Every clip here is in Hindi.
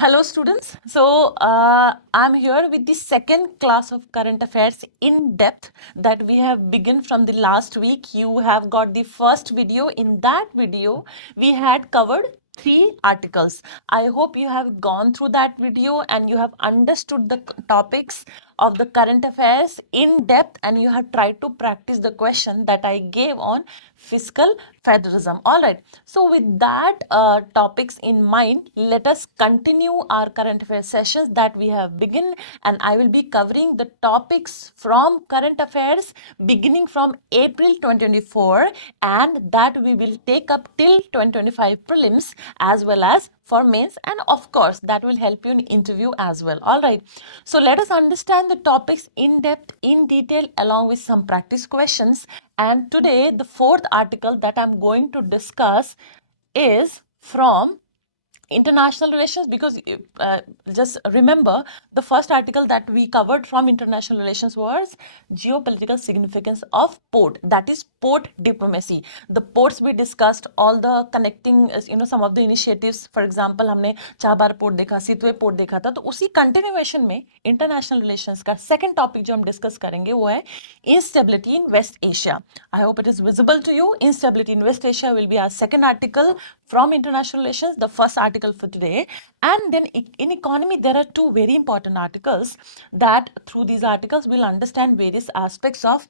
Hello students. I'm here with the second class of current affairs in depth that we have begun from the last week. You have got the first video. In that video, we had covered 3 articles. I hope you have gone through that video and you have understood the topics of the current affairs in depth, and you have tried to practice the question that I gave on fiscal federalism. All right. So with that topics in mind, let us continue our current affairs sessions that we have begun, and I will be covering the topics from current affairs beginning from April 2024, and that we will take up till 2025 prelims as well as for mains, and of course that will help you in interview as well. All right, so let us understand the topics in depth, in detail, along with some practice questions. And today the fourth article that I'm going to discuss is from international relations, because just remember the first article that we covered from international relations was geopolitical significance of port, that is port diplomacy. The ports we discussed, all the connecting some of the initiatives. For example, हमने चाबार पोर्ट देखा, सितवे पोर्ट देखा था, तो उसी कंटिन्यूएशन में इंटरनेशनल रिलेशंस का सेकंड टॉपिक जो हम डिस्कस करेंगे वो है instability in West Asia. I hope it is visible to you. Instability in West Asia will be our second article from international relations, the first article for today. And then in economy, there are two very important articles that through these articles we'll understand various aspects of,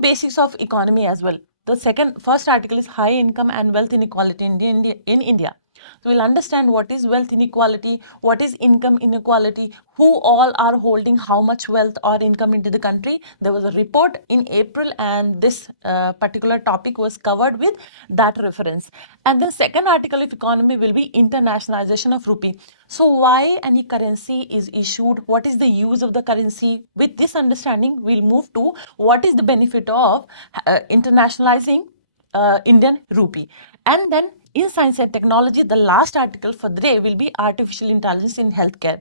basics of economy as well. The first article is high income and wealth inequality in India. So we'll understand what is wealth inequality, what is income inequality, who all are holding how much wealth or income into the country. There was a report in April, and this particular topic was covered with that reference. And the second article of economy will be internationalization of rupee. So why any currency is issued, what is the use of the currency? With this understanding, we'll move to what is the benefit of internationalizing Indian rupee. And then in science and technology, the last article for the day will be artificial intelligence in healthcare.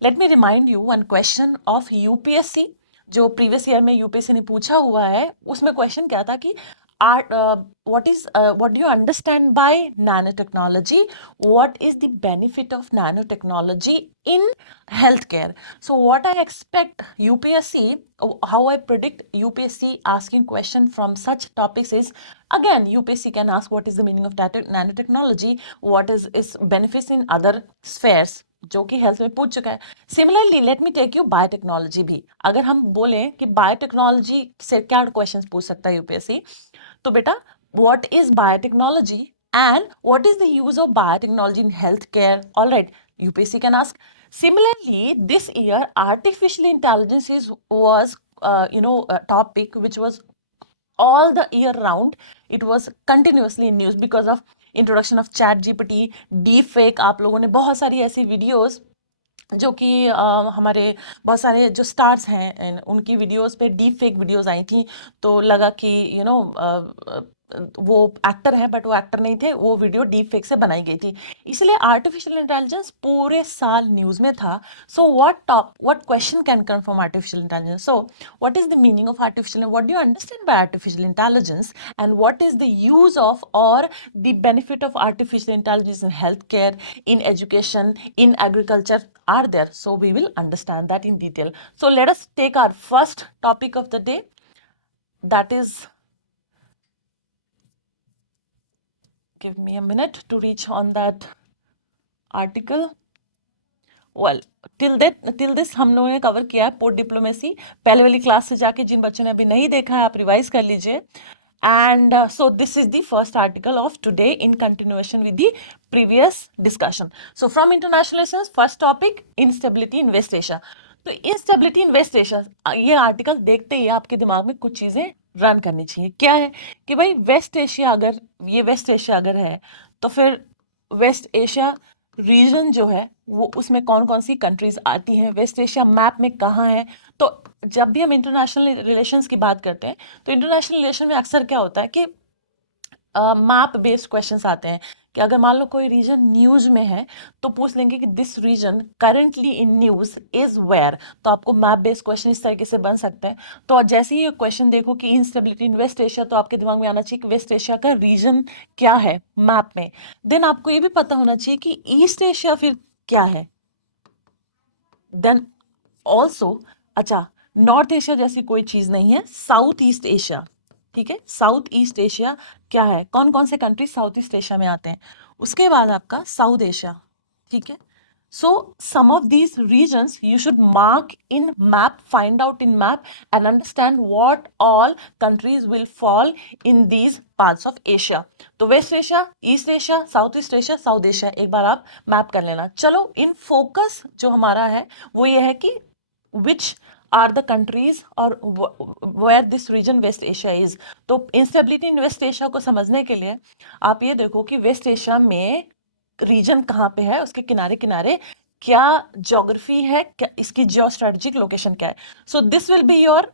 Let me remind you one question of UPSC, जो प्रीवियस ईयर में यूपीएससी ने पूछा हुआ है. उसमें क्वेश्चन क्या था कि what do you understand by nanotechnology? What is the benefit of nanotechnology in healthcare? So what I expect UPSC, how I predict UPSC asking question from such topics is, again UPSC can ask what is the meaning of nanotechnology, what is its benefits in other spheres, जो कि हेल्थ में पूछ चुका है. Similarly let me take you biotechnology भी. अगर हम बोलें कि बायोटेक्नोलॉजी से क्या क्वेश्चंस पूछ सकता है यूपीएससी, तो बेटा what is biotechnology and what is the use of biotechnology in healthcare? All right, UPSC can ask. Similarly, this year artificial intelligence was a topic which was all the year round. It was continuously in news because of introduction of chat gpt, deep fake. आप लोगों ने बहुत सारी ऐसी वीडियोस जो कि हमारे बहुत सारे जो स्टार्स हैं उनकी वीडियोस पे डीप फेक वीडियोस आई थी, तो लगा कि वो एक्टर हैं, बट वो एक्टर नहीं थे, वो वीडियो डीप फेक से बनाई गई थी. इसलिए आर्टिफिशियल इंटेलिजेंस पूरे साल न्यूज़ में था. So what question can come from artificial intelligence? So what is the meaning of artificial, what do you understand by artificial intelligence, and what is the use of और the benefit of artificial intelligence in health care, in education, in agriculture are there? So we will understand that in detail. So let us take our first topic of the day, that is, give me a minute to reach on that article. Well, till this हम लोगों ने कवर किया है पोर्ट डिप्लोमेसी. पहले वाली क्लास से जाके जिन बच्चों ने अभी नहीं देखा है आप रिवाइज कर लीजिए. And so this is the first article of today in continuation with the previous discussion. So from international relations, first topic, instability in West Asia. तो instability in West Asia, ये आर्टिकल देखते ही आपके दिमाग में कुछ चीज़ें रन करनी चाहिए. क्या है कि भाई वेस्ट एशिया अगर है, तो फिर वेस्ट एशिया रीजन जो है वो उसमें कौन कौन सी कंट्रीज आती हैं, वेस्ट एशिया मैप में कहाँ है. तो जब भी हम इंटरनेशनल रिलेशंस की बात करते हैं, तो इंटरनेशनल रिलेशन में अक्सर क्या होता है कि मैप बेस्ड क्वेश्चंस आते हैं. कि अगर मान लो कोई रीजन न्यूज़ में है, तो पूछ लेंगे कि this region currently in news is where. तो आपको मैप बेस्ड क्वेश्चन इस तरीके से बन सकता है. तो जैसे ही ये क्वेश्चन देखो कि इंस्टेबिलिटी इन वेस्ट एशिया, तो आपके दिमाग में आना चाहिए कि वेस्ट एशिया का रीजन क्या है मैप में. देन आपको ये भी पता होना चाहिए कि ईस्ट एशिया फिर क्या है. देन ऑल्सो, अच्छा, नॉर्थ एशिया जैसी कोई चीज नहीं है, साउथ ईस्ट एशिया, ठीक है, साउथ ईस्ट एशिया क्या है, कौन कौन से कंट्री साउथ ईस्ट एशिया में आते हैं, उसके बाद आपका साउथ एशिया, ठीक है। So some of these regions you should mark in map, find out in map and understand what all countries will fall in these parts of Asia. तो West Asia, East Asia, South East Asia, South Asia, एक बार आप मैप कर लेना। चलो, इन फोकस जो हमारा है वो ये है कि which are the countries or where this region West Asia is। तो इंस्टेबिलिटी इन वेस्ट एशिया को समझने के लिए आप ये देखो कि वेस्ट एशिया में रीजन कहाँ पे है, उसके किनारे किनारे क्या ज्योग्राफी है, क्या इसकी जियो स्ट्रेटेजिक लोकेशन क्या है। So this will be your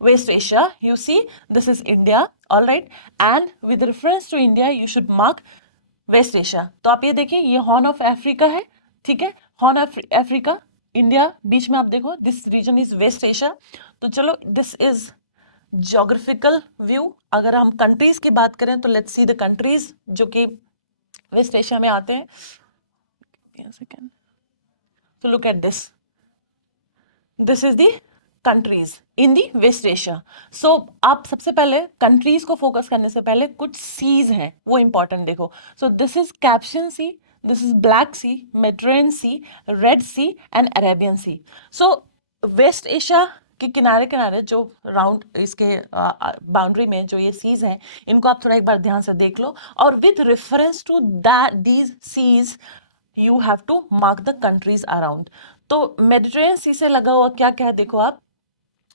West Asia. You see, this is India, all right, and with reference to India, you should mark West Asia। तो आप ये देखिए, ये हॉर्न ऑफ अफ्रीका है, ठीक है, हॉर्न ऑफ अफ्रीका, इंडिया बीच में, आप देखो this region is West Asia. तो चलो, दिस इज ज्योग्राफिकल व्यू। अगर हम कंट्रीज की बात करें तो लेट्स सी द कंट्रीज जो कि वेस्ट एशिया में आते हैं। So look at this. This is the countries in the West Asia. सो आप सबसे पहले कंट्रीज को फोकस करने से पहले कुछ सीज हैं वो इंपॉर्टेंट देखो। So this is Caspian Sea, this is Black Sea, Mediterranean Sea, Red Sea and Arabian Sea. So West Asia के किनारे किनारे जो राउंड इसके बाउंड्री में जो ये सीज हैं, इनको आप थोड़ा एक बार ध्यान से देख लो, और with reference to that these seas you have to mark the countries around. तो मेडिटेरेनियन सी से लगा हुआ क्या क्या है देखो आप,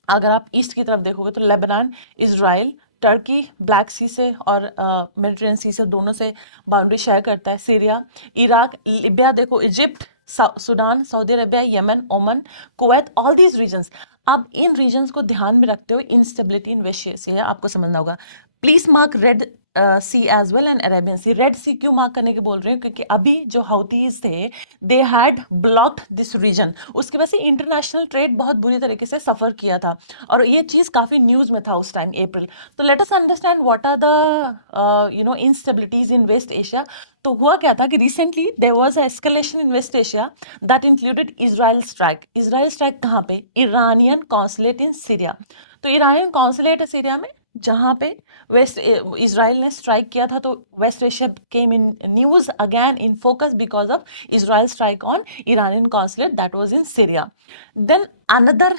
अगर आप ईस्ट की तरफ देखोगे तो लेबनान, इजराइल, टर्की ब्लैक सी से और मेडिटेरेनियन सी से दोनों से बाउंड्री शेयर करता है, सीरिया, इराक, लिबिया, देखो Egypt, Sudan, Saudi Arabia, Yemen, Oman, Kuwait, all these regions. अब इन रीजन्स को ध्यान में रखते हुए इंस्टेबिलिटी इन वेस्ट एशिया आपको समझना होगा। Please mark Red Sea as well and Arabian Sea. Red Sea क्यों मार्क करने की बोल रही हूँ, क्योंकि अभी जो हाउतीज थे they had blocked this region, उसकी वजह से इंटरनेशनल ट्रेड बहुत बुरी तरीके से सफर किया था, और ये चीज काफी न्यूज में था उस टाइम, अप्रैल। तो let us understand what are the instabilities in West Asia. तो हुआ क्या था कि recently there was a escalation in West Asia that included Israel strike. Israel strike कहाँ पे, ईरानियन कॉन्सुलेट इन सीरिया। तो ईरानियन कॉन्सुलेट है सीरिया में, जहाँ पे वेस्ट इजराइल ने स्ट्राइक किया था, तो West Asia came in news again in focus because of Israel strike on Iranian consulate that was in Syria. Then another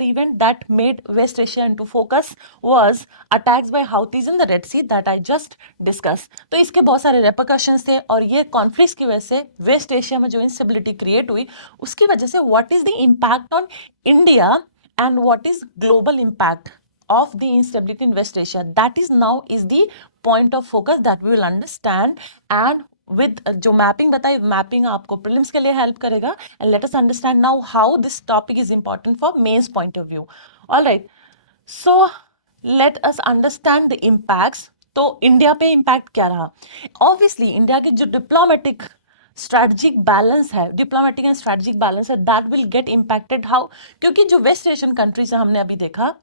event that made West Asia into focus was attacks by Houthis in the Red Sea that I just discussed। तो इसके बहुत सारे repercussions थे, और ये conflicts की वजह से वेस्ट एशिया में जो instability create हुई, उसकी वजह से what is the impact on India and what is global impact of the instability in West Asia, that is now is the point of focus that we will understand। and with जो मैपिंग बताई, मैपिंग आपको प्रीलिम्स के लिए हेल्प करेगा, and let us understand now how this topic is important for mains point of view. Alright, so let us understand the impacts. तो इंडिया पे इम्पैक्ट क्या रहा, ऑब्वियसली इंडिया की जो डिप्लोमेटिक स्ट्रैटेजिक बैलेंस है, डिप्लोमेटिक एंड स्ट्रैटेजिक बैलेंस है, that will get impacted. How, क्योंकि जो वेस्ट एशियन कंट्रीज है हमने अभी देखा,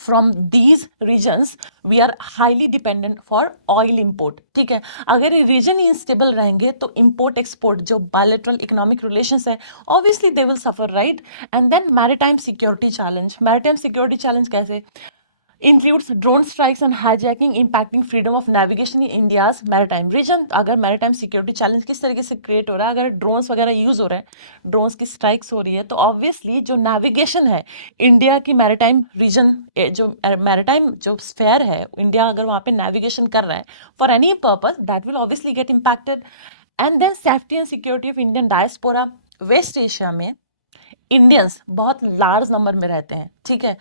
from these regions we are highly dependent for oil import, ठीक है। अगर ये रीजन इंस्टेबल रहेंगे तो इंपोर्ट एक्सपोर्ट जो बायलैटरल इकोनॉमिक रिलेशंस है, obviously they will suffer, right. And then maritime security challenge. Maritime security challenge कैसे, includes drone strikes and hijacking impacting freedom of navigation in India's maritime region। अगर maritime security challenge किस तरीके से create हो रहा है, अगर drones वगैरह यूज हो रहे हैं, drones की strikes हो रही है, तो obviously जो navigation है इंडिया की maritime region, जो maritime जो sphere है, इंडिया अगर वहाँ पे navigation कर रहा है for any purpose, that will obviously get impacted। and then safety and security of Indian diaspora। West Asia में इंडियंस बहुत लार्ज नंबर में रहते हैं, ठीक है।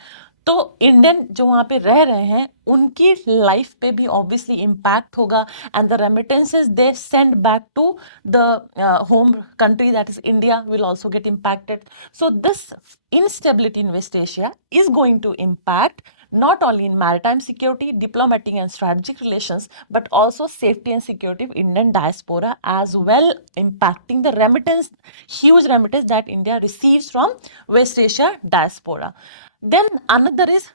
तो इंडियन जो वहाँ पे रह रहे हैं उनकी लाइफ पे भी ऑब्वियसली इम्पैक्ट होगा, and the remittances they send back to the home country that is India will also get impacted. So this instability in West Asia is going to impact not only in maritime security, diplomatic and strategic relations, but also safety and security of Indian diaspora as well, impacting the remittance, huge remittance that India receives from West Asia diaspora। Then another is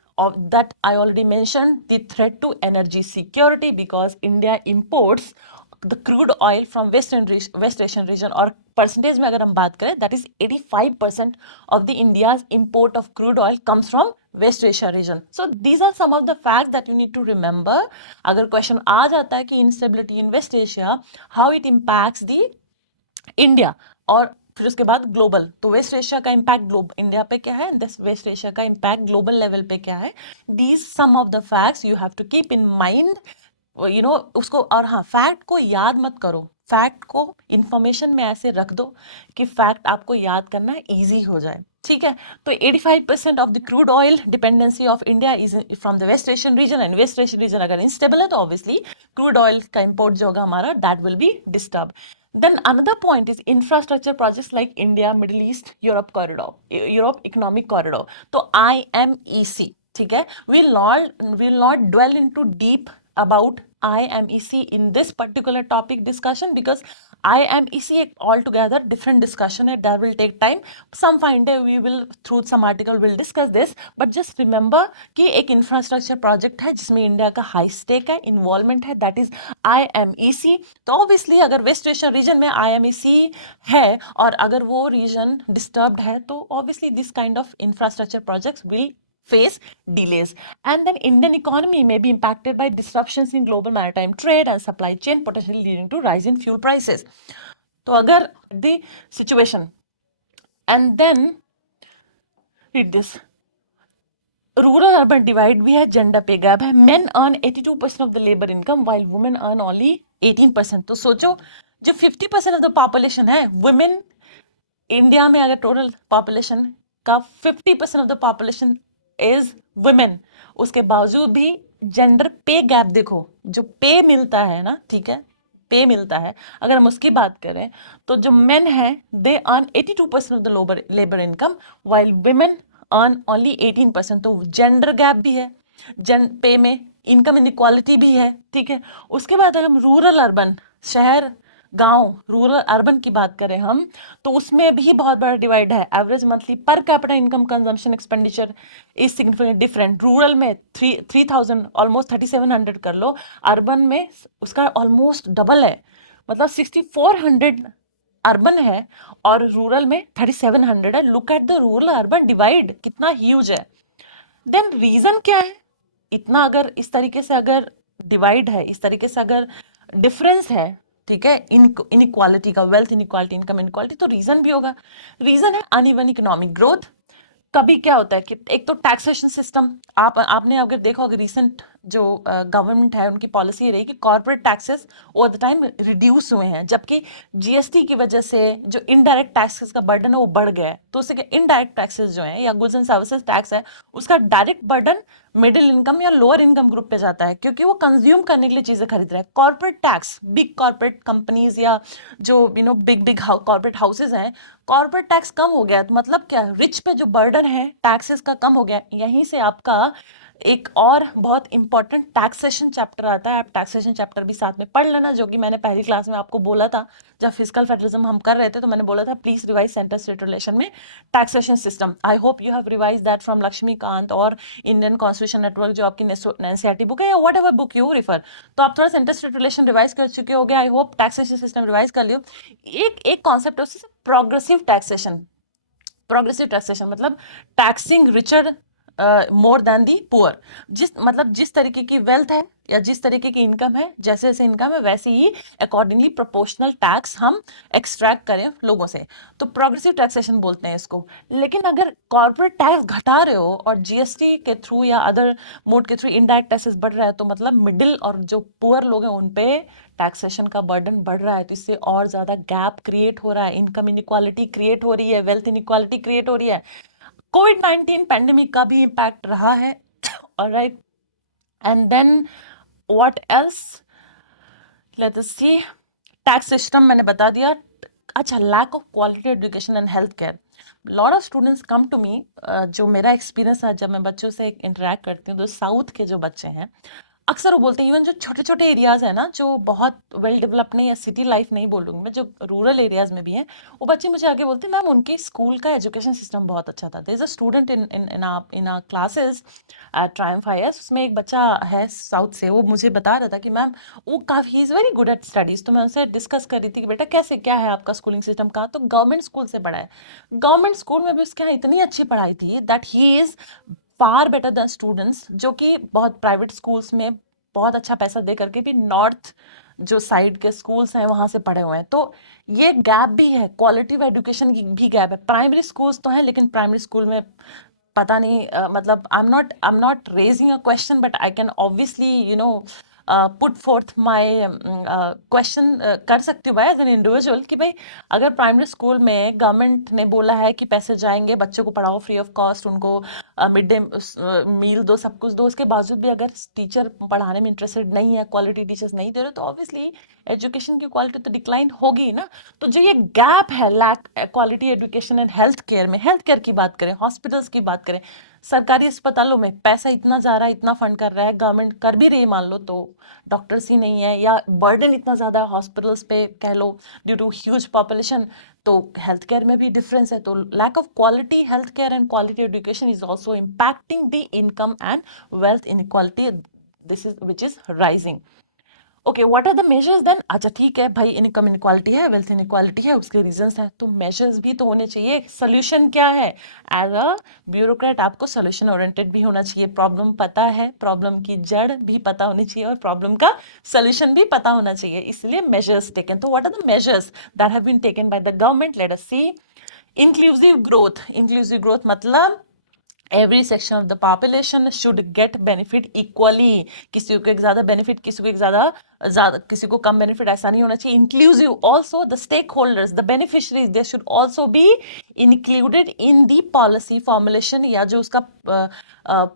that I already mentioned, the threat to energy security, because India imports the crude oil from West Asian region, or percentage में अगर हम बात करें, that is 85% of the India's import of crude oil comes from West Asia region. So these are some of the fact that you need to remember. अगर क्वेश्चन आ जाता है कि instability in West Asia, how it impacts the India, और फिर उसके बाद ग्लोबल, तो वेस्ट एशिया का इम्पैक्ट ग्लोबल इंडिया पे क्या है, वेस्ट एशिया का इम्पैक्ट ग्लोबल लेवल पे क्या है, these some of the facts you have to keep in mind. You know उसको, और हाँ, फैक्ट को याद मत करो, फैक्ट को इंफॉर्मेशन में ऐसे रख दो कि फैक्ट आपको याद करना इजी हो जाए. ठीक है, तो 85% of the crude oil dependency of India is from the West Asian region, and West Asian region अगर इंस्टेबल है तो ऑब्वियसली क्रूड ऑयल का इंपोर्ट जो होगा हमारा, that will be disturb. Then another point is infrastructure projects like India, Middle East, Europe corridor, Europe economic corridor. तो IMEC, ठीक है, will not dwell into deep about IMEC in this particular topic discussion, because IMEC एक altogether different discussion है, that will take time. Some fine day we will through some article will discuss this, but just remember कि एक infrastructure project है जिसमें इंडिया का high stake है, involvement है, that is IMEC. तो ऑब्वियसली अगर वेस्ट एशिया रीजन में IMEC है और अगर वो रीजन डिस्टर्ब्ड है, तो obviously this kind of infrastructure projects will face delays. And then Indian economy may be impacted by disruptions in global maritime trade and supply chain, potentially leading to rise in fuel prices. तो अगर the situation, and then read this, rural urban divide भी है, जेंडर पे गैप है, main earn 82% of the labour income while women earn only 18%. तो सोचो, जो 50% ऑफ द पॉपुलेशन है वुमेन, इंडिया में अगर टोटल पॉपुलेशन का 50% of the population is women, उसके बावजूद भी जेंडर पे गैप देखो, जो पे मिलता है ना, ठीक है, पे मिलता है, अगर हम उसकी बात करें तो जो मेन है they earn 82% of the labour income while women earn only 18%. तो जेंडर गैप भी है, पे में इनकम इनइक्वालिटी भी है. ठीक है, उसके बाद अगर हम रूरल अर्बन, शहर गांव, रूरल अर्बन की बात करें हम, तो उसमें भी बहुत बड़ा डिवाइड है. Average monthly per capita income consumption expenditure is significant different. Rural में 3000 ऑलमोस्ट 3700 कर लो, अर्बन में उसका ऑलमोस्ट डबल है, मतलब 6400 अर्बन है और रूरल में 3700 है. Look at the rural urban divide, कितना ह्यूज है. देन रीजन क्या है, इतना अगर इस तरीके से अगर डिवाइड है, इस तरीके से अगर डिफरेंस है, ठीक है, इनइक्वालिटी का, वेल्थ इनइक्वालिटी, इनकम इनइक्वालिटी, तो रीजन भी होगा. रीजन है अनइवन इकोनॉमिक ग्रोथ. कभी क्या होता है कि एक तो टैक्सेशन सिस्टम, आपने अगर देखो, अगर रिसेंट जो गवर्नमेंट है उनकी पॉलिसी रही कि corporate taxes over the time reduce हुए हैं, जबकि जीएसटी की वजह से जो इनडायरेक्ट टैक्सेस का बर्डन है वो बढ़ गया है. तो उससे इनडायरेक्ट टैक्सेस जो है या गुड्स एंड सर्विसेज टैक्स है, उसका डायरेक्ट बर्डन मिडिल इनकम या लोअर इनकम ग्रुप पे जाता है, क्योंकि वो कंज्यूम करने के लिए चीजें खरीद रहे हैं. Corporate tax, big corporate companies या जो बिग बिग कॉर्पोरेट हाउसेज हैं, कॉर्पोरेट टैक्स कम हो गया, तो मतलब क्या, रिच पे जो बर्डन है टैक्सेस का कम हो गया. यहीं से आपका एक और बहुत इंपॉर्टेंट टैक्सेशन चैप्टर आता है, आप टैक्सेशन चैप्टर भी साथ में पढ़ लेना, जो कि मैंने पहली क्लास में आपको बोला था, जब फिजिकल फेडरलिज्म हम कर रहे थे, तो मैंने बोला था please revise centre state relation में taxation system. I hope you have revise that from Laxmikanth और इंडियन कॉन्स्टिट्यूशन नेटवर्क, जो आपकी एनसीईआरटी बुक है या what ever book you refer. तो आप थोड़ा सेंटर स्टेट रिलेशन रिवाइज कर चुके हो गए, I hope taxation system revise कर लियो. एक कॉन्सेप्ट है उससे, प्रोग्रेसिव टैक्सेशन. प्रोग्रेसिव टैक्सेशन मतलब taxing richer more than the poor. जिस तरीके की वेल्थ है या जिस तरीके की इनकम है, जैसे जैसे इनकम है वैसे ही अकॉर्डिंगली प्रोपोर्शनल टैक्स हम एक्सट्रैक्ट करें लोगों से, तो प्रोग्रेसिव टैक्सेशन बोलते हैं इसको. लेकिन अगर कॉर्पोरेट टैक्स घटा रहे हो और जीएसटी के थ्रू या अदर मोड के थ्रू इनडायरेक्ट टैक्सेस बढ़ रहा है, तो मतलब मिडिल और जो पुअर लोग हैं उन पे टैक्सेशन का बर्डन बढ़ रहा है. तो इससे और ज्यादा गैप क्रिएट हो रहा है, इनकम इनइक्वालिटी क्रिएट हो रही है, वेल्थ इनइक्वालिटी क्रिएट हो रही है. कोविड-19 पैंडेमिक का भी इम्पैक्ट रहा है. Alright, and then what else, let us see. Tax system मैंने बता दिया. अच्छा, lack of quality education and health care. Lot of students come to me, जो मेरा एक्सपीरियंस है जब मैं बच्चों से इंटरेक्ट करती हूँ, तो साउथ के जो बच्चे हैं अक्सर वो बोलते हैं, इवन जो छोटे छोटे एरियाज है ना, जो बहुत वेल डेवलप नहीं है, सिटी लाइफ नहीं बोलूंगी मैं, जो रूरल एरियाज में भी हैं, वो बच्चे मुझे आगे बोलते हैं मैम उनके स्कूल का एजुकेशन सिस्टम बहुत अच्छा था। There is a student in classes at Triumph highest, उसमें एक बच्चा है साउथ से, वो मुझे बता रहा था कि मैम वो काफ़ी he is very good at studies. तो मैं उनसे डिस्कस कर रही थी कि बेटा कैसे क्या है आपका स्कूलिंग सिस्टम, कहाँ, तो गवर्नमेंट स्कूल से पढ़ा है। गवर्नमेंट स्कूल में भी उसके यहाँ इतनी अच्छी पढ़ाई थी that he is far better than students जो कि बहुत प्राइवेट स्कूल्स में बहुत अच्छा पैसा दे करके भी नॉर्थ जो साइड के स्कूल्स हैं वहां से पढ़े हुए हैं। तो ये गैप भी है, क्वालिटी ऑफ एजुकेशन की भी गैप है। प्राइमरी स्कूल्स तो हैं, लेकिन प्राइमरी स्कूल में पता नहीं, मतलब I am not raising a question, but I can obviously put fourth my question कर सकती हूँ भाई एज एन इंडिविजुअल कि भाई अगर प्राइमरी स्कूल में गवर्नमेंट ने बोला है कि पैसे जाएंगे, बच्चों को पढ़ाओ फ्री ऑफ कॉस्ट, उनको मिड डे मील दो, सब कुछ दो, उसके बावजूद भी अगर टीचर पढ़ाने में इंटरेस्टेड नहीं है, क्वालिटी टीचर्स नहीं दे रहे, तो ऑब्वियसली एजुकेशन की क्वालिटी तो डिक्लाइन होगी ना। तो जो ये गैप है lack quality education and health care में, हेल्थ केयर की बात करें, हॉस्पिटल्स की बात करें, सरकारी अस्पतालों में पैसा इतना जा रहा है, इतना फंड कर रहा है, गवर्नमेंट कर भी रही है मान लो, तो डॉक्टर्स ही नहीं है, या बर्डन इतना ज़्यादा है हॉस्पिटल्स पे कह लो ड्यू टू ह्यूज पॉपुलेशन, तो हेल्थ केयर में भी डिफरेंस है। तो lack of quality health care and quality education is also impacting the income and wealth inequality, this is which is rising. Okay, what are the measures then? अच्छा ठीक है भाई, इनकम इनक्वालिटी है, वेल्थ इनक्वालिटी है, उसके रीजंस हैं, तो मेजर्स भी तो होने चाहिए। सोल्यूशन क्या है? एज अ ब्यूरोक्रेट आपको सोल्यूशन ओरिएंटेड भी होना चाहिए। प्रॉब्लम पता है, प्रॉब्लम की जड़ भी पता होनी चाहिए, और प्रॉब्लम का सोल्यूशन भी पता होना चाहिए, इसलिए मेजर्स टेकन। तो what are the measures that have been taken by the government? Let us see. Inclusive growth, inclusive growth मतलब every section of the population should get benefit equally। किसी को एक ज्यादा बेनिफिट, किसी को एक ज्यादा ज्यादा, किसी को कम बेनिफिट, ऐसा नहीं होना चाहिए। Inclusive also the stakeholders, the beneficiaries, they should also be included in the policy formulation, या जो उसका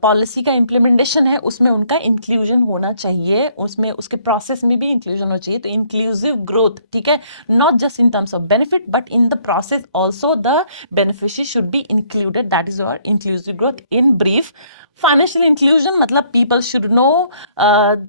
पॉलिसी का इम्प्लीमेंटेशन है उसमें उनका इंक्लूजन होना चाहिए, उसमें उसके प्रोसेस में भी इंक्लूजन होना चाहिए। तो इंक्लूसिव ग्रोथ, ठीक है, not just in terms of benefit but in the process also the beneficiary should be included, that is your inclusive growth in brief। Financial inclusion मतलब people should know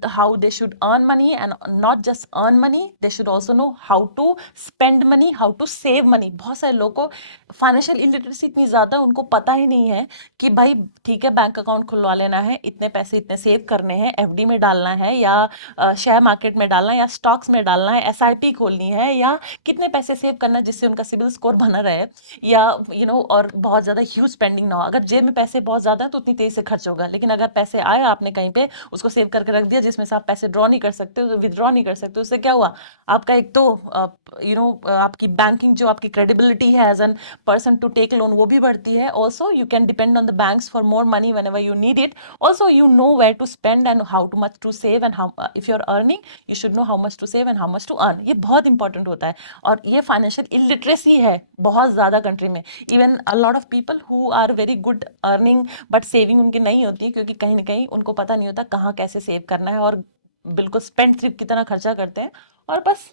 how they should earn money, and not just earn money, they should also know how to spend money, how to save money। बहुत सारे लोगों को फाइनेंशियल इलिटरेसी इतनी ज़्यादा, उनको पता ही नहीं है कि भाई ठीक है बैंक अकाउंट खुलवा लेना है, इतने पैसे इतने सेव करने हैं, एफडी में डालना है, या शेयर मार्केट में डालना है, या स्टॉक्स में डालना है, एसआईपी खोलनी है, या कितने पैसे सेव करना है जिससे उनका सिबिल स्कोर बना रहे, या और बहुत ज़्यादा ह्यूज स्पेंडिंग ना हो। अगर जेब में पैसे बहुत ज़्यादा है तो उतनी तेज़ी से खर्च होगा, लेकिन अगर पैसे आए आपने कहीं पे, उसको सेव करके रख दिया जिसमें से आप पैसे ड्रॉ नहीं कर सकते, विदड्रॉ नहीं कर सकते, उससे क्या हुआ? आपका एक तो आपकी बैंकिंग जो आपकी क्रेडिबिलिटी है as an person to take loan, वो भी बढ़ती है। Also you can depend on the banks for more money whenever you need it. Also you know where to spend and how to much to save, and how if you are earning you should know how much to save and how much to earn. ये बहुत इंपॉर्टेंट होता है। और ये फाइनेंशियल इलिटरेसी है बहुत ज़्यादा कंट्री में। Even a lot of people who are very good earning but saving उनकी नहीं होती है, क्योंकि कहीं ना कहीं उनको पता नहीं होता कहाँ कैसे सेव करना है, और बिल्कुल स्पेंड थ्रिप की तरह खर्चा करते हैं। और बस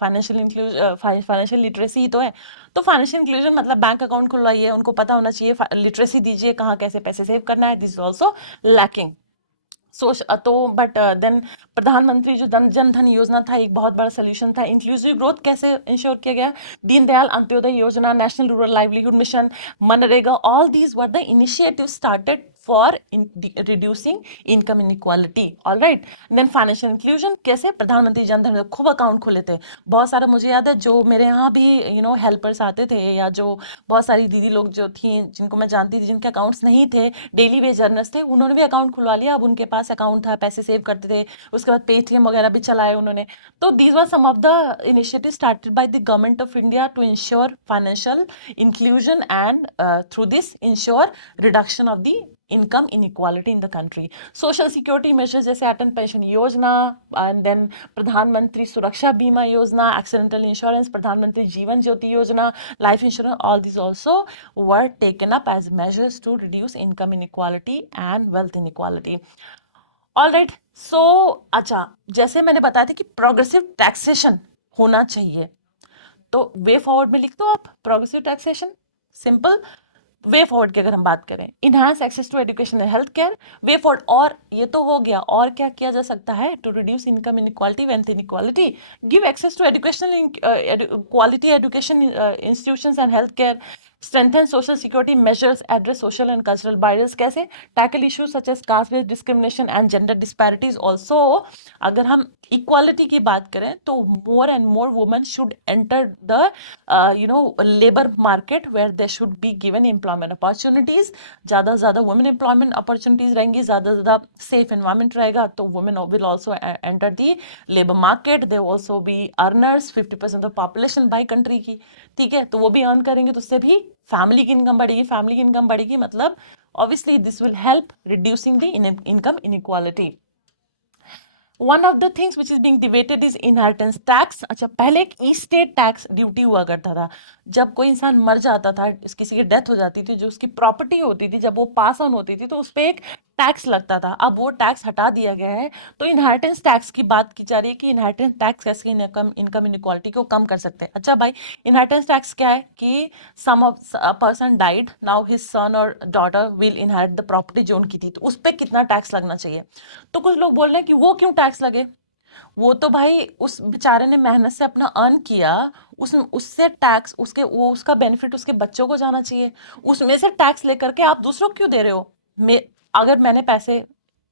फाइनेंशियल लिटरेसी ही तो है। तो फाइनेंशियल इंक्लूजन मतलब बैंक अकाउंट खुलवाइए, उनको पता होना चाहिए, लिटरेसी दीजिए कहाँ कैसे पैसे सेव करना है, दिस इज ऑल्सो लैकिंग। सोच तो बट देन प्रधानमंत्री जो जन धन योजना था, एक बहुत बड़ा सोल्यूशन था। इंक्लूसिव ग्रोथ कैसे इंश्योर किया गया? Deendayal Antyodaya Yojana, national rural livelihood mission, MNREGA, all these were the initiative started for reducing income inequality. All right. Then financial inclusion कैसे? प्रधानमंत्री जन धन में खूब अकाउंट खोले थे बहुत सारे। मुझे याद है जो मेरे यहाँ भी हेल्पर्स आते थे, या जो बहुत सारी दीदी लोग जो थी जिनको मैं जानती थी, जिनके अकाउंट्स नहीं थे, डेली वेज अर्नर्स थे, उन्होंने भी अकाउंट खुलवा लिया। अब उनके पास अकाउंट था, पैसे सेव करते थे, उसके बाद पेटीएम वगैरह भी चलाए उन्होंने। तो these were some of the initiative started by the government of India to ensure financial inclusion, and through this ensure reduction of the income inequality in the country. Social security measures जैसे Atal pension Yojana, and then Pradhan Mantri Suraksha बीमा योजना, एक्सीडेंटल इंश्योरेंस, प्रधानमंत्री जीवन ज्योति योजना, life insurance, all these also were taken up as measures to reduce income inequality and wealth inequality। All right. So अच्छा, जैसे मैंने बताया था कि प्रोग्रेसिव टैक्सेशन होना चाहिए, तो वे फॉरवर्ड में लिख दो आप progressive taxation, simple. Way forward की अगर हम बात करें, enhance access to education and health care, way forward. और ये तो हो गया, और क्या किया जा सकता है to reduce income inequality, wealth inequality? Give access to education, quality education institutions and health care, strengthen social security measures, address social and cultural barriers। कैसे? tackle issues such as caste based discrimination and gender disparities also। अगर हम इक्वालिटी की बात करें तो more and more women should enter the labor market where they should be given employment opportunities। ज़्यादा से ज़्यादा women employment opportunities रहेंगी, ज़्यादा से ज़्यादा safe environment रहेगा, तो women will also enter the labor market। they also be earners, 50% of population by country की, ठीक है, तो वो भी अर्न करेंगे, तो उससे भी फैमिली की इनकम बढ़ेगी। फैमिली की इनकम बढ़ेगी मतलब obviously this will help reducing the income inequality. One of the things which is being debated is inheritance tax. अच्छा, पहले एक स्टेट टैक्स ड्यूटी हुआ करता था। जब कोई इंसान मर जाता था, किसी की डेथ हो जाती थी, जो उसकी प्रॉपर्टी होती थी, जब वो पास ऑन होती थी, तो उस पर एक टैक्स लगता था। अब वो टैक्स हटा दिया गया है, तो इनहेरिटेंस टैक्स की बात की जा रही है कि इनहेरिटेंस टैक्स कैसे इनकम इनइक्वालिटी को कम कर सकते हैं। अच्छा भाई, इनहेरिटेंस टैक्स क्या है कि some of a person died, now his son और daughter will inherit the property जो उनकी थी, तो उस पर कितना टैक्स लगना चाहिए? तो कुछ लोग बोल रहे हैं कि वो क्यों टैक्स लगे, वो तो भाई उस बेचारे ने मेहनत से अपना अर्न किया, उससे टैक्स, उसका बेनिफिट उसके बच्चों को जाना चाहिए। उसमें से टैक्स लेकर के आप दूसरों को क्यों दे रहे हो? अगर मैंने पैसे,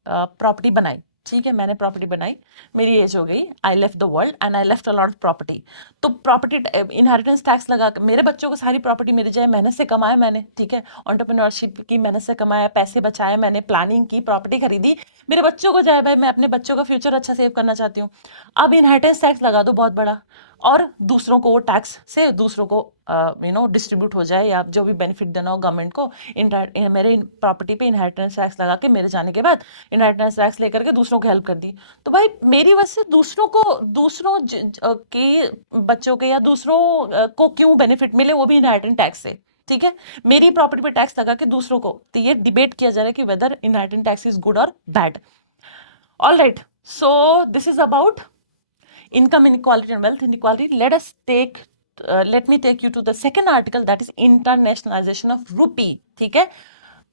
प्रॉपर्टी बनाई, ठीक है, मैंने प्रॉपर्टी बनाई, मेरी एज हो गई, I left the world and I left a lot of property, तो प्रॉपर्टी इनहेरिटेंस टैक्स लगा के मेरे बच्चों को सारी प्रॉपर्टी मेरी जाए, मेहनत से कमाया मैंने, ठीक है, एंटरप्रेन्योरशिप की मेहनत से कमाया, पैसे बचाए मैंने, प्लानिंग की, प्रॉपर्टी खरीदी, मेरे बच्चों को जाए भाई, मैं अपने बच्चों का फ्यूचर अच्छा सेव करना चाहती हूँ। अब इनहेरिटेंस टैक्स लगा दो बहुत बड़ा, और दूसरों को वो टैक्स से दूसरों को डिस्ट्रीब्यूट हो जाए, या जो भी बेनिफिट देना हो गवर्नमेंट को, मेरे प्रॉपर्टी पे इनहेरिटेंस टैक्स लगा के मेरे जाने के बाद इनहेरिटेंस टैक्स लेकर के दूसरों को हेल्प कर दी। तो भाई मेरी वजह से दूसरों के बच्चों के या दूसरों को क्यों बेनिफिट मिले, वो भी इनहेरिटेंस टैक्स से, ठीक है, मेरी प्रॉपर्टी पे टैक्स लगा के दूसरों को। तो ये डिबेट किया जा रहा है कि whether inheritance tax is good और bad. All right, so this is about income inequality and wealth inequality. Let me take you to the second article, that is internationalization of rupee। ठीक है,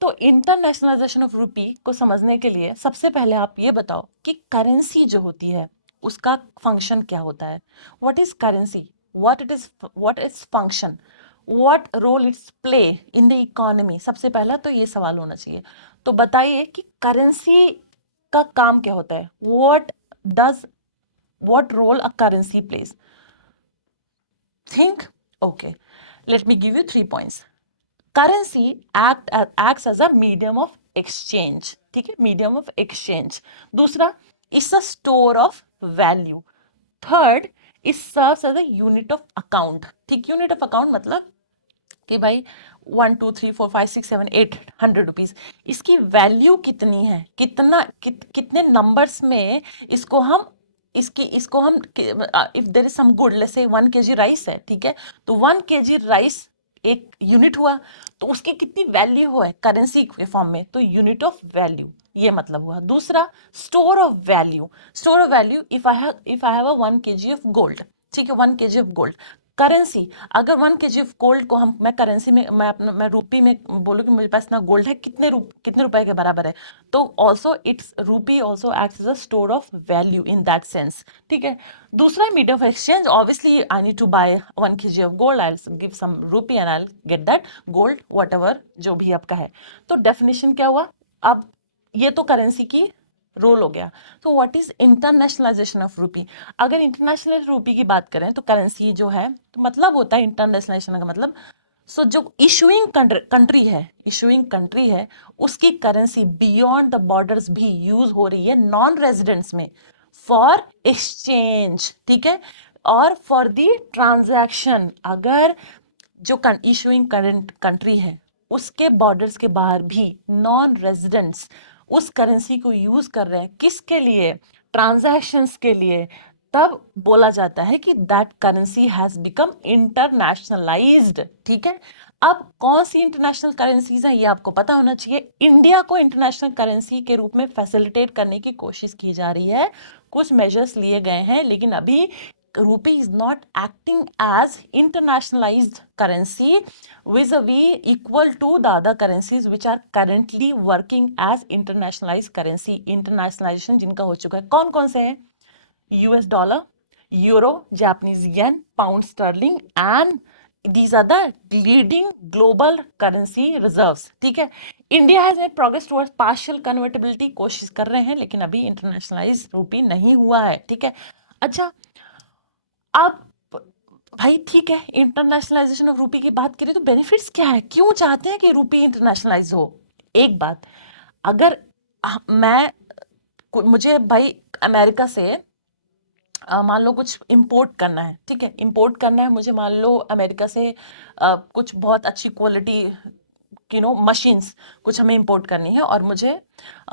तो इंटरनेशनलाइजेशन ऑफ रूपी को समझने के लिए सबसे पहले आप ये बताओ कि करेंसी जो होती है उसका फंक्शन क्या होता है। What is currency, what is function, what role it's play in the economy. सबसे पहला तो ये सवाल होना चाहिए। तो बताइए कि करेंसी का काम क्या होता है, does what role a currency plays? Think. Okay, let me give you 3 points. Currency acts as a medium of exchange, ठीक है, medium of exchange। दूसरा, it's a store of value। Third, it serves as a unit of account। ठीक, unit of account मतलब कि भाई 1 2 3 4 5 6 7 8 100 रुपीज, इसकी वैल्यू कितनी है, कितने नंबर्स में इसको हम if there is some good, let's say 1 kg rice है, ठीक है, तो 1 kg राइस एक यूनिट हुआ, तो उसकी कितनी वैल्यू है करेंसी के फॉर्म में, तो यूनिट ऑफ वैल्यू, ये मतलब हुआ। दूसरा, store of value. Store of value, if I have a 1 kg of gold, ठीक है, 1 kg ऑफ गोल्ड। करेंसी, अगर 1 kg ऑफ गोल्ड को हम, मैं करेंसी में, मैं रूपी में बोलूँ कि मेरे पास ना गोल्ड है, कितने रुपए के बराबर है, तो also it's rupee also acts as a store of value in that sense, ठीक है। दूसरा, medium of exchange, obviously I need to buy 1 kg of gold, I give some rupee and I get that gold, whatever जो भी आपका है। तो डेफिनेशन क्या हुआ, अब ये तो करेंसी की रोल हो गया। तो व्हाट इज इंटरनेशनलाइजेशन ऑफ रूपी? अगर इंटरनेशनल रूपी की बात करें तो करेंसी जो है, तो मतलब होता है इंटरनेशनलाइजेशन का मतलब, सो जो इशूइंग कंट्री है उसकी करेंसी बियॉन्ड द बॉर्डर्स भी यूज हो रही है नॉन रेजिडेंट्स में फॉर एक्सचेंज, ठीक है, और फॉर द ट्रांजैक्शन। अगर जो इशूइंग करंट कंट्री है उसके बॉर्डर्स के बाहर भी नॉन रेजिडेंट्स उस करेंसी को यूज कर रहे हैं, किसके लिए, ट्रांजैक्शंस के लिए, तब बोला जाता है कि that currency has become internationalised, ठीक है। अब कौन सी इंटरनेशनल करेंसीज है ये आपको पता होना चाहिए। इंडिया को इंटरनेशनल करेंसी के रूप में फैसिलिटेट करने की कोशिश की जा रही है, कुछ मेजर्स लिए गए हैं, लेकिन अभी rupee is not acting as internationalized currency vis-a-vis equal to the other currencies which are currently working as internationalized currency. internationalization जिनका हो चुका है कौन कौन से हैं? US dollar, euro, Japanese yen, pound sterling and these are the leading global currency reserves. ठीक है, India has made progress towards partial convertibility, कोशिश कर रहे हैं लेकिन अभी इंटरनेशनलाइज रूपी नहीं हुआ है. ठीक है, अच्छा अब भाई ठीक है, इंटरनेशनलाइजेशन ऑफ रूपी की बात करें तो बेनिफिट्स क्या है, क्यों चाहते हैं कि रूपी इंटरनेशनलाइज हो? एक बात, अगर मुझे भाई अमेरिका से मान लो कुछ इंपोर्ट करना है, ठीक है, इंपोर्ट करना है मुझे, मान लो अमेरिका से कुछ बहुत अच्छी क्वालिटी मशीन्स कुछ हमें इंपोर्ट करनी है और मुझे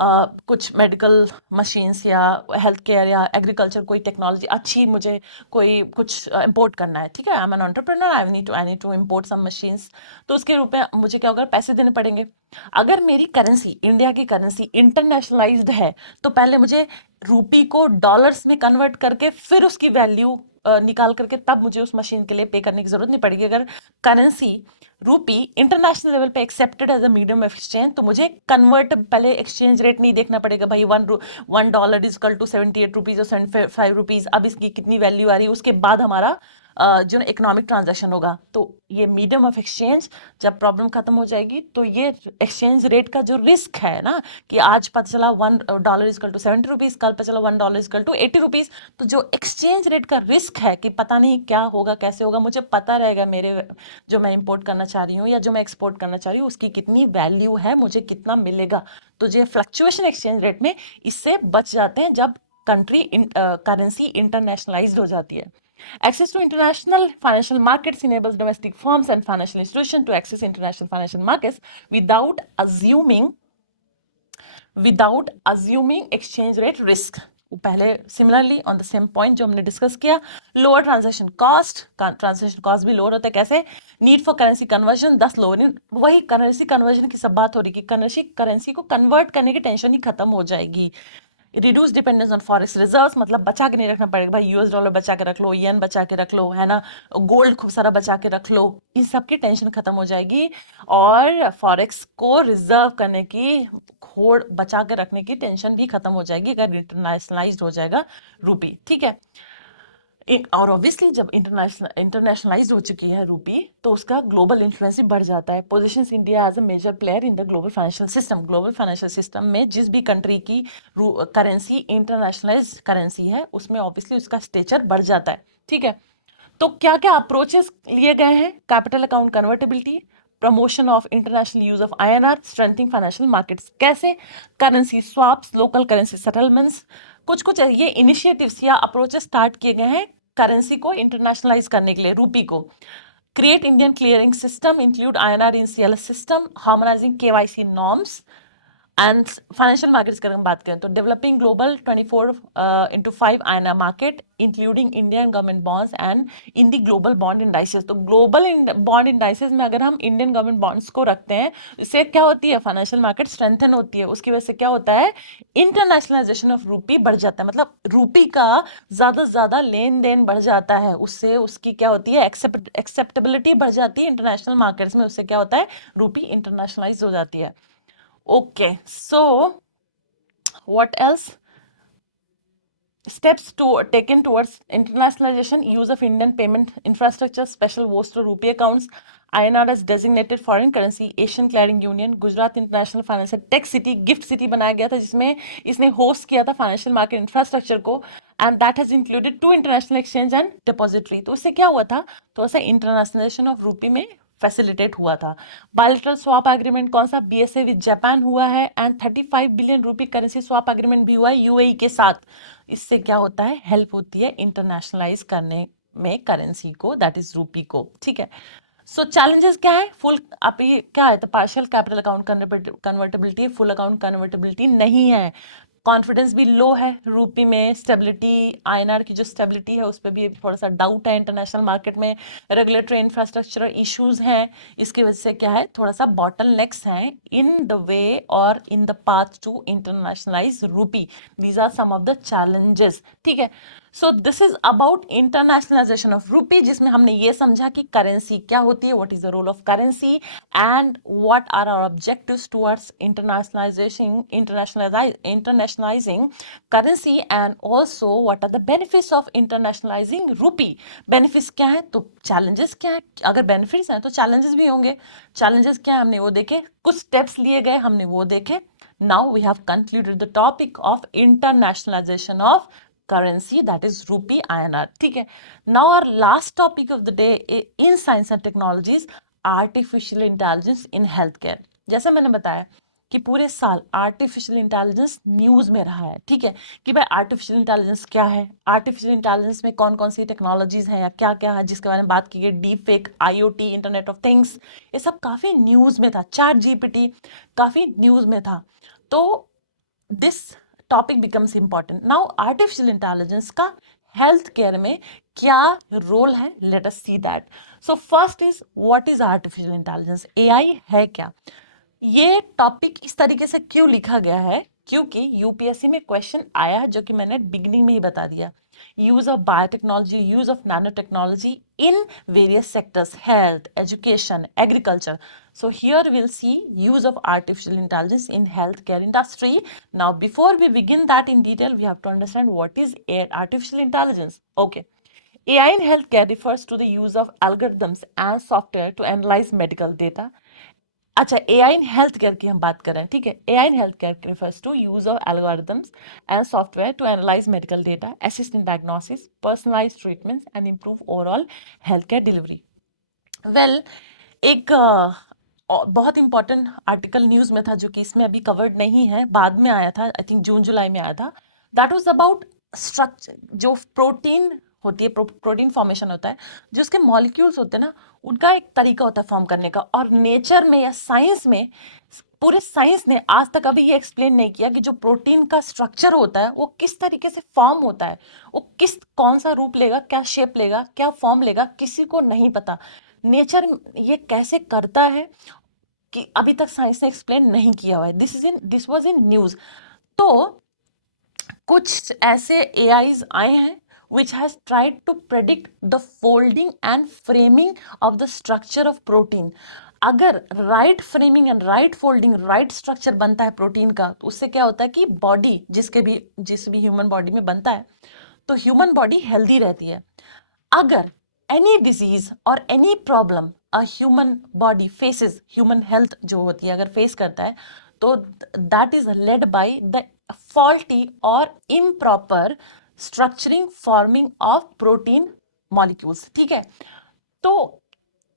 कुछ मेडिकल मशीन्स या हेल्थ केयर या एग्रीकल्चर कोई टेक्नोलॉजी अच्छी मुझे कोई कुछ इंपोर्ट करना है. ठीक है, I am an entrepreneur, I need to import some machines. तो उसके रूप में मुझे क्या होगा, पैसे देने पड़ेंगे. अगर मेरी करेंसी, इंडिया की करेंसी इंटरनेशनलाइज्ड है तो पहले मुझे रूपी को डॉलर्स में कन्वर्ट करके फिर उसकी वैल्यू निकाल करके तब मुझे उस मशीन के लिए पे करने की जरूरत नहीं पड़ेगी. अगर करेंसी रूपी इंटरनेशनल लेवल पे accepted as a medium of exchange तो मुझे कन्वर्ट, पहले एक्सचेंज रेट नहीं देखना पड़ेगा भाई, $1 इज इक्वल टू 78 रुपीज और 75 रुपीज, अब इसकी कितनी वैल्यू आ रही है, उसके बाद हमारा जो इकोनॉमिक ट्रांजैक्शन होगा. तो ये मीडियम ऑफ एक्सचेंज जब प्रॉब्लम खत्म हो जाएगी तो ये एक्सचेंज रेट का जो रिस्क है ना, कि आज पता चला $1 इज इक्वल टू 70 रुपीज, कल पता चला $1 इज इक्वल टू 80 रुपीज, तो जो एक्सचेंज रेट का रिस्क है कि पता नहीं क्या होगा कैसे होगा, मुझे पता रहेगा मेरे जो मैं इंपोर्ट करना चाह रही हूँ या जो मैं एक्सपोर्ट करना चाह रही हूँ उसकी कितनी वैल्यू है, मुझे कितना मिलेगा. तो जो फ्लक्चुएशन एक्सचेंज रेट में इससे बच जाते हैं जब कंट्री करेंसी इंटरनेशनलाइज्ड हो जाती है. Access to international financial markets enables domestic firms and financial institutions to access international financial markets without assuming exchange rate risk. पहले similarly on the same point जो हमने डिस्कस किया, लोअर ट्रांजेक्शन कॉस्ट भी लोअर होता है. कैसे? नीड फॉर करेंसी कन्वर्जन दस लोअर. वही करेंसी कन्वर्जन की सब बात हो रही कि करेंसी को कन्वर्ट करने की टेंशन ही खत्म हो जाएगी. Reduce dependence on forex reserves, मतलब बचा के नहीं रखना पड़ेगा भाई, US डॉलर बचा के रख लो, येन बचा के रख लो, है ना, गोल्ड खूब सारा बचा के रख लो, इन सब की टेंशन खत्म हो जाएगी और फॉरेक्स को रिजर्व करने की होड़ बचा के रखने की टेंशन भी खत्म हो जाएगी अगर इंटरनेशनलाइज्ड हो जाएगा रूपी. ठीक है, और ऑब्वियसली जब इंटरनेशनलाइज हो चुकी है रूपी तो उसका ग्लोबल इन्फ्लुएंस भी बढ़ जाता है. Positions India as a major player in the global financial system में जिस भी कंट्री की करेंसी इंटरनेशनलाइज करेंसी है उसमें ऑब्वियसली उसका स्टेचर बढ़ जाता है. ठीक है, तो क्या क्या अप्रोचेस लिए गए हैं? Capital account convertibility, promotion of international use of INR, strengthening financial markets. कैसे? Currency swaps, local currency settlements, कुछ कुछ ये इनिशिएटिव्स या अप्रोचेस स्टार्ट किए गए हैं करेंसी को इंटरनेशनलाइज करने के लिए, रूपी को. Create Indian clearing system, include INR in CLS system, harmonising KYC norms and financial markets की अगर हम बात करें तो developing global 24/5 INR market including Indian government bonds and in the global bond indices. तो ग्लोबल बॉन्ड इंडाइसेस में अगर हम इंडियन गवर्नमेंट बॉन्ड्स को रखते हैं इससे क्या होती है, फाइनेंशियल मार्केट स्ट्रेंथन होती है. उसकी वजह से क्या होता है, इंटरनेशनलाइजेशन ऑफ रूपी बढ़ जाता है, मतलब रूपी का ज्यादा से ज्यादा लेन देन बढ़ जाता है. उससे उसकी क्या होती है, एक्सेप्टेबिलिटी बढ़ जाती है इंटरनेशनल मार्केट्स में. उससे क्या होता है, रूपी इंटरनेशनलाइज हो जाती है. Okay, so what else? Steps taken towards internationalization, use of Indian payment infrastructure, special votes to rupee accounts, INR as designated foreign currency, Asian Clearing Union, Gujarat international financial tech city, gift city बनाया गया था जिसमें इसने होस्ट किया था फाइनेंशियल मार्केट इंफ्रास्ट्रक्चर को, and that has included 2 international exchange and depository. तो उससे क्या हुआ था, तो ऐसा इंटरनेशनलाइजेशन ऑफ रूपी में फैसिलिटेट हुआ था. बायलैटरल स्वैप एग्रीमेंट कौन सा, BSA विद जापान हुआ है, एंड 35 बिलियन रूपी करेंसी स्वैप एग्रीमेंट भी हुआ है UAE के साथ. इससे क्या होता है, हेल्प होती है इंटरनेशनलाइज करने में करेंसी को, दैट इज रूपी को. ठीक है, सो चैलेंजेस क्या है, फुल आप ये क्या है, तो partial capital account convertibility, full account convertibility नहीं है. कॉन्फिडेंस भी लो है रूपी में. स्टेबिलिटी, INR की जो स्टेबिलिटी है उस पर भी थोड़ा सा डाउट है इंटरनेशनल मार्केट में. रेगुलेटरी इंफ्रास्ट्रक्चर इश्यूज हैं, इसकी वजह से क्या है, थोड़ा सा बॉटल नेक्स हैं इन द वे और in the path to internationalise rupee. These are some of the challenges. ठीक है, so this is about internationalisation of rupee, जिसमें हमने ये समझा कि करेंसी क्या होती है, what is the role of currency, and what are our objectives towards internationalising currency, and also what are the benefits of internationalising rupee. Benefits क्या है तो चैलेंजेस क्या है, अगर बेनिफिट्स हैं तो चैलेंजेस भी होंगे। चैलेंजेस क्या है हमने वो देखे, कुछ स्टेप्स लिए गए हमने वो देखे। Now we have concluded the topic of internationalization of currency, that is rupee INR. ठीक है, now our last topic of the day in science and technology is artificial intelligence in healthcare. जैसे मैंने बताया कि पूरे साल आर्टिफिशियल इंटेलिजेंस न्यूज में रहा है, ठीक है, कि भाई आर्टिफिशियल इंटेलिजेंस क्या है, आर्टिफिशियल इंटेलिजेंस में कौन कौन सी टेक्नोलॉजीज हैं या क्या क्या है, जिसके बारे में बात की गई, deep fake, IoT, internet of things, ये सब काफी न्यूज में था, चैट जीपीटी काफी न्यूज में था। तो this topic becomes important now. Artificial intelligence का हेल्थ केयर में क्या रोल है, late us see that. So first is what is artificial intelligence, AI है क्या। ये टॉपिक इस तरीके से क्यों लिखा गया है, क्योंकि यूपीएससी में क्वेश्चन आया है, जो कि मैंने बिगिनिंग में ही बता दिया, use of biotechnology, use of nano technology in various sectors, health, education, agriculture. So here we'll see use of artificial intelligence in healthcare industry. Now before we begin that in detail, we have to understand what is artificial intelligence. Okay. AI in healthcare refers to the use of algorithms and software to analyze medical data. अच्छा, एआई इन हेल्थ केयर की हम बात कर रहे हैं, ठीक है। AI in health care refers to use of algorithms and software to analyze medical data, assist in diagnosis, personalized treatments and improve overall health care delivery. Well, एक बहुत इंपॉर्टेंट आर्टिकल न्यूज में था, जो कि इसमें अभी कवर्ड नहीं है, बाद में आया था, आई थिंक जून जुलाई में आया था। दैट वाज अबाउट स्ट्रक्चर, जो प्रोटीन होती है, प्रोटीन फॉर्मेशन होता है, जो उसके मॉलिक्यूल्स होते हैं ना, उनका एक तरीका होता है फॉर्म करने का। और नेचर में या साइंस में, पूरे साइंस ने आज तक अभी ये एक्सप्लेन नहीं किया कि जो प्रोटीन का स्ट्रक्चर होता है वो किस तरीके से फॉर्म होता है, वो किस कौन सा रूप लेगा, क्या शेप लेगा, क्या फॉर्म लेगा, किसी को नहीं पता। नेचर ये कैसे करता है कि अभी तक साइंस ने एक्सप्लेन नहीं किया हुआ है। This was in news. तो कुछ ऐसे एआईज आए हैं which has tried to predict the folding and framing of the structure of protein. अगर right framing and right folding, right structure बनता है प्रोटीन का, तो उससे क्या होता है कि बॉडी, जिस भी ह्यूमन बॉडी में बनता है, तो ह्यूमन बॉडी हेल्दी रहती है। अगर एनी डिजीज और any problem a human body faces, human health जो होती है अगर फेस करता है, तो that is led by the faulty और improper structuring forming of protein molecules, ठीक है। तो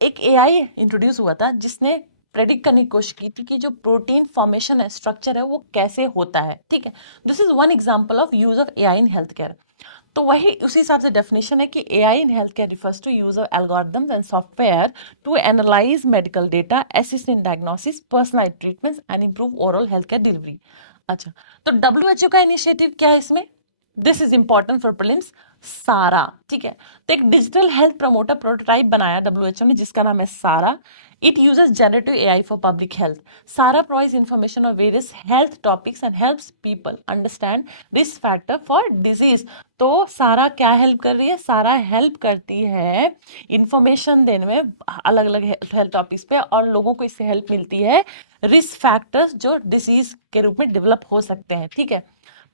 एक एआई इंट्रोड्यूस हुआ था जिसने प्रेडिक्ट करने की कोशिश की थी कि जो प्रोटीन फॉर्मेशन है, स्ट्रक्चर है, वो कैसे होता है, ठीक है। This is one example of use of AI in health care. तो वही उसी हिसाब से डेफिनेशन है कि AI in health care refers to use of algorithms and software to analyze medical data, assist in diagnosis, personalized treatments and improve overall health care delivery. अच्छा, तो डब्ल्यूएचओ का इनिशिएटिव क्या है इसमें, this is important for prelims, सारा, ठीक है। तो एक डिजिटल हेल्थ प्रमोटर प्रोटोटाइप बनाया डब्ल्यूएचओ ने, जिसका नाम है Sarah. It uses generative AI for public health. Sarah provides information on various health topics and helps people understand risk factor for disease. तो सारा क्या हेल्प कर रही है, सारा हेल्प करती है इंफॉर्मेशन देने में अलग अलग हेल्थ टॉपिक्स पे, और लोगों को इससे हेल्प मिलती है रिस्क फैक्टर्स जो डिजीज के रूप में डेवलप हो सकते हैं, ठीक है।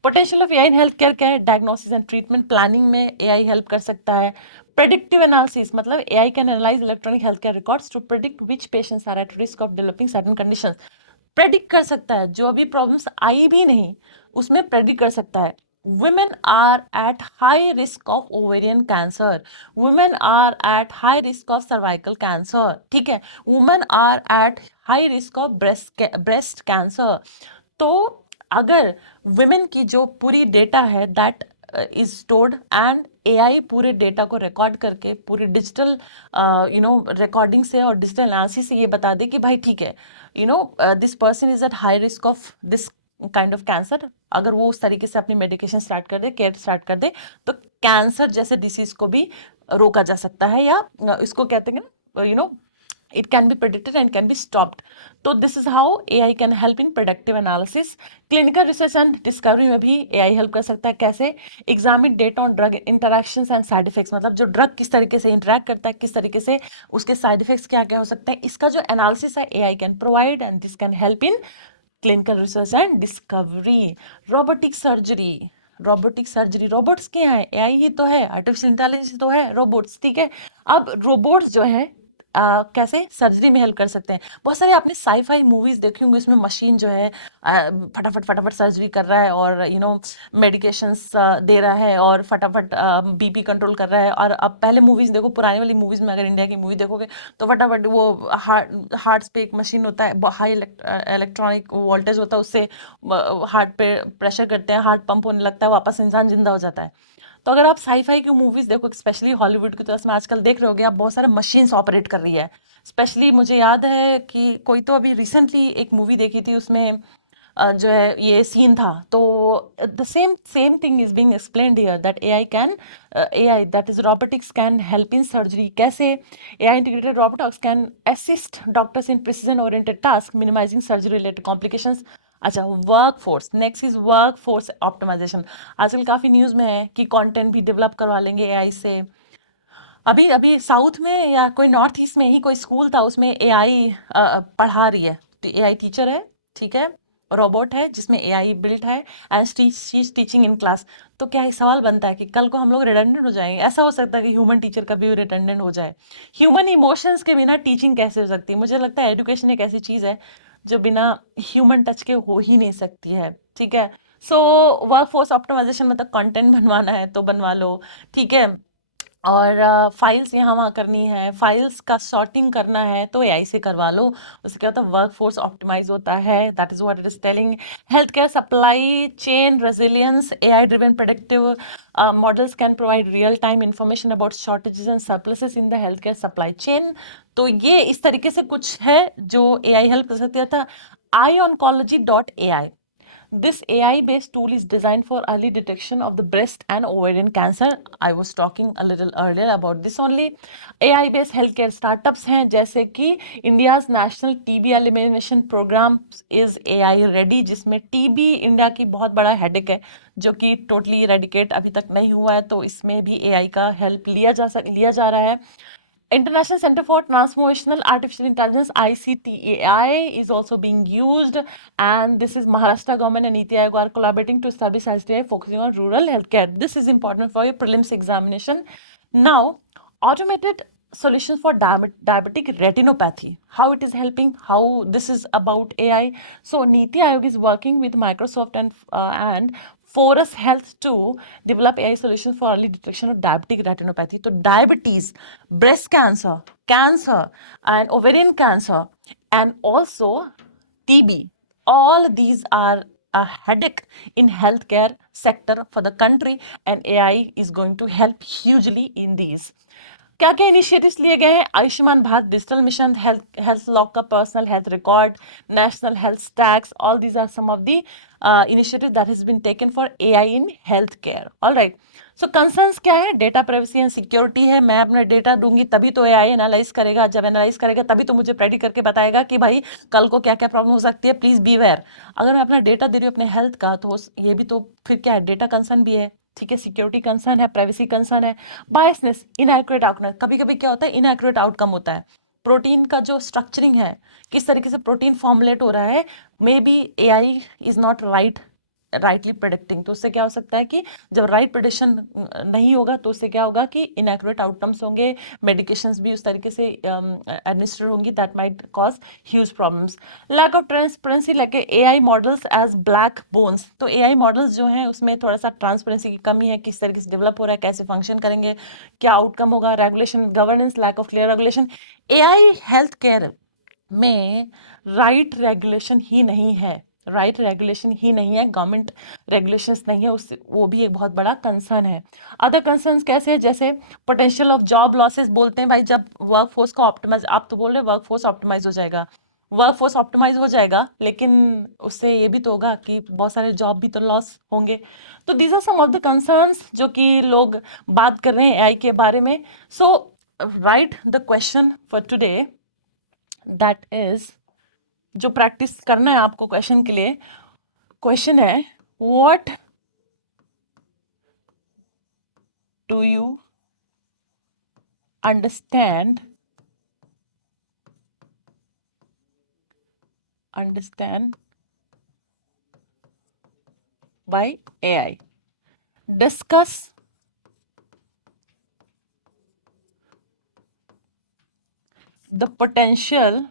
Potential of AI in health care क्या है, डायग्नोसिस एंड ट्रीटमेंट प्लानिंग में एआई हेल्प कर सकता है। प्रेडिक्टिव एनालिसिस, मतलब AI can analyze electronic health care records to predict which patients are at risk of developing certain conditions. Predict कर सकता है, जो अभी प्रॉब्लम्स आई भी नहीं उसमें प्रेडिक्ट कर सकता है। women are at high risk of ovarian cancer, women are at high risk of cervical cancer, ठीक है, women are at high risk of breast cancer। तो अगर women की जो पूरी डेटा है that is stored, and AI पूरे डेटा को रिकॉर्ड करके पूरी डिजिटल रिकॉर्डिंग से और डिजिटल एनालिसिस से ये बता दे कि भाई ठीक है, this person is at high risk of this kind of cancer. अगर वो उस तरीके से अपनी मेडिकेशन स्टार्ट कर दे, केयर स्टार्ट कर दे, तो कैंसर जैसे डिसीज को भी रोका जा सकता है, या इसको कहते हैं it can be predicted and can be stopped. तो this is how AI can help in predictive analysis. Clinical research and discovery में भी AI help कर सकता है. कैसे? Examine data on drug interactions and side effects. मतलब जो ड्रग किस तरीके से इंटरेक्ट करता है, किस तरीके से उसके साइड इफेक्ट्स क्या क्या हो सकते हैं, इसका जो एनालिसिस है AI can provide and this can help in clinical research and discovery. Robotic surgery. Robotic surgery, robots क्या है? एआई ही तो है, आर्टिफिशियल इंटेलिजेंस तो है, रोबोट्स, ठीक है. अब रोबोट्स जो है कैसे सर्जरी में हेल्प कर सकते हैं. बहुत सारे आपने साईफाई मूवीज देखी होंगी, उसमें मशीन जो है फटाफट फटाफट सर्जरी कर रहा है और मेडिकेशंस दे रहा है और फटाफट बीपी कंट्रोल कर रहा है. और अब पहले मूवीज देखो, पुरानी वाली मूवीज में अगर इंडिया की मूवी देखोगे तो फटाफट वो हार्ट पे एक मशीन होता है, हाई इलेक्ट्रॉनिक वोल्टेज होता है, उससे हार्ट पे प्रेशर करते हैं, हार्ट पंप होने लगता है, वापस इंसान जिंदा हो जाता है. तो अगर आप साईफाई की मूवीज देखो, स्पेशली हॉलीवुड की, तो इसमें आजकल देख रहे होगे आप बहुत सारे मशीन्स ऑपरेट कर रही है. स्पेशली मुझे याद है कि कोई तो अभी रिसेंटली एक मूवी देखी थी, उसमें जो है ये सीन था. तो the same same thing is being explained here that AI that is robotics can help in surgery. कैसे? AI integrated robotics can assist doctors in precision oriented task, minimising surgery related complications. अच्छा, work force, next is work force optimisation. आजकल काफ़ी न्यूज़ में है कि कंटेंट भी डेवलप करवा लेंगे एआई से. अभी अभी साउथ में या कोई नॉर्थ ईस्ट में ही कोई स्कूल था, उसमें एआई पढ़ा रही है. तो एआई टीचर है, ठीक है, रोबोट है जिसमें एआई बिल्ट है and she is teaching in class. तो क्या एक सवाल बनता है कि कल को हम लोग रिडंडेंट हो जाएंगे? ऐसा हो सकता है कि ह्यूमन टीचर कभी भी रिडंडेंट हो जाए. ह्यूमन इमोशंस के बिना टीचिंग कैसे हो सकती है? मुझे लगता है एजुकेशन एक ऐसी चीज़ है जो बिना ह्यूमन टच के हो ही नहीं सकती है, ठीक है. सो वर्क फोर्स ऑप्टिमाइजेशन मतलब कंटेंट बनवाना है तो बनवा लो, ठीक है. और फाइल्स यहाँ वहाँ करनी है, फाइल्स का सॉर्टिंग करना है तो एआई से करवा लो. उससे क्या होता है? वर्क फोर्स ऑप्टिमाइज होता है. That is what it is telling. Health care supply chain resilience, AI driven predictive models can provide real time information about shortages and surpluses in the health care supply chain. तो ये इस तरीके से कुछ है जो एआई हेल्प कर सकता था. ioncology.ai. This AI-based tool is designed for early detection of the breast and ovarian cancer. I was talking a little earlier about this only. AI-based healthcare startups हैं जैसे कि India's National TB Elimination Program is AI ready, जिसमें TB इंडिया की बहुत बड़ा हेडेक है जो कि टोटली इरेडिकेट अभी तक नहीं हुआ है. तो इसमें भी AI का हेल्प लिया जा रहा है. International Center for Transformational Artificial Intelligence (ICTAI) is also being used, and this is Maharashtra government and NITI Aayog are collaborating to establish ICTAI focusing on rural healthcare. This is important for your prelims examination. Now, automated solutions for diabetic retinopathy. How it is helping? How this is about AI? So NITI Aayog is working with Microsoft and Forus Health to develop AI solutions for early detection of diabetic retinopathy. So diabetes, breast cancer, and ovarian cancer, and also TB. All these are a headache in healthcare sector for the country, and AI is going to help hugely in these. क्या क्या इनिशिएटिव्स लिए गए हैं? Ayushman Bharat digital mission, health lock का personal health record, national health stacks, all these are some of the initiative that has been taken for AI in health care. Alright. So concerns क्या है? डेटा प्राइवेसी एंड सिक्योरिटी है. मैं अपना डेटा दूंगी तभी तो एआई एनालाइज करेगा. जब एनालाइज करेगा तभी तो मुझे प्रेडिक्ट करके बताएगा कि भाई कल को क्या क्या प्रॉब्लम हो सकती है. Please be aware. अगर मैं अपना डेटा दे रही हूँ अपने हेल्थ का, तो ये भी तो फिर क्या है? डेटा कंसर्न भी है, ठीक है. सिक्योरिटी कंसर्न है, प्राइवेसी कंसर्न है. Biasness, inaccurate outcome. कभी कभी क्या होता है? इनएक्यूरेट आउटकम होता है. प्रोटीन का जो स्ट्रक्चरिंग है, किस तरीके से प्रोटीन फॉर्मुलेट हो रहा है, may be AI is not rightly predicting. तो उससे क्या हो सकता है कि जब राइट प्रेडिक्शन नहीं होगा तो उससे क्या होगा कि इनएक्यूरेट आउटकम्स होंगे, मेडिकेशंस भी उस तरीके से एडमिनिस्टर होंगी, that might cause huge problems. Lack of transparency लगे AI models as black bones. तो एआई मॉडल्स जो हैं उसमें थोड़ा सा ट्रांसपेरेंसी की कमी है. किस तरीके से डेवलप हो रहा है, कैसे फंक्शन करेंगे, क्या आउटकम होगा, regulation governance, lack of clear regulation. AI health care में राइट रेगुलेशन ही नहीं है. गवर्नमेंट रेगुलेशंस नहीं है, उससे वो भी एक बहुत बड़ा कंसर्न है. अदर कंसर्न्स कैसे है? जैसे पोटेंशियल ऑफ जॉब लॉसेस. बोलते हैं भाई जब वर्क फोर्स को ऑप्टिमाइज, आप तो बोल रहे वर्क फोर्स ऑप्टिमाइज हो जाएगा, वर्क फोर्स ऑप्टिमाइज हो जाएगा, लेकिन उससे ये भी तो होगा कि बहुत सारे जॉब भी तो लॉस होंगे. तो these are some of the concerns जो कि लोग बात कर रहे हैं एआई के बारे में. So write the question for today. That is, जो प्रैक्टिस करना है आपको क्वेश्चन के लिए, क्वेश्चन है what do you understand by AI. Discuss the potential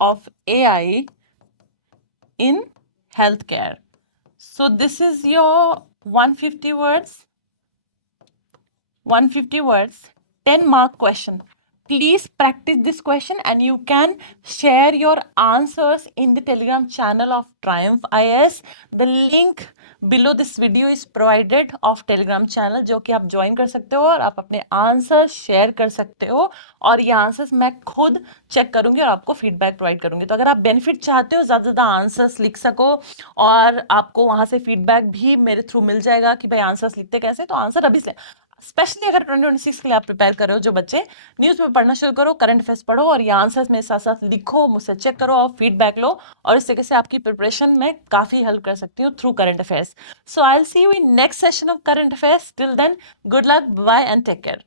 of AI in healthcare. So this is your 150 words, 10 mark question. Please practice this question and you can share your answers in the Telegram channel of Triumph IAS. The link below this video is provided of Telegram channel, जो कि आप ज्वाइन कर सकते हो और आप अपने आंसर्स शेयर कर सकते हो, और ये आंसर्स मैं खुद चेक करूंगी और आपको फीडबैक प्रोवाइड करूंगी. तो अगर आप बेनिफिट चाहते हो, ज़्यादा ज़्यादा आंसर्स लिख सको और आपको वहाँ से फीडबैक भी मेरे थ्रू मिल जाएगा कि भाई आंसर्स लिखते कैसे, तो आंसर अभी से, स्पेशली अगर 2026 के लिए आप प्रिपेयर कर रहे हो, जो बच्चे न्यूज़ में पढ़ना शुरू करो, करंट अफेयर्स पढ़ो और ये आंसर्स मेरे साथ साथ लिखो, मुझसे चेक करो और फीडबैक लो, और इस तरीके से आपकी प्रिपरेशन में काफ़ी हेल्प कर सकती हूँ through current affairs. So I will see you in next session of current affairs. Till then, good luck, bye and take care.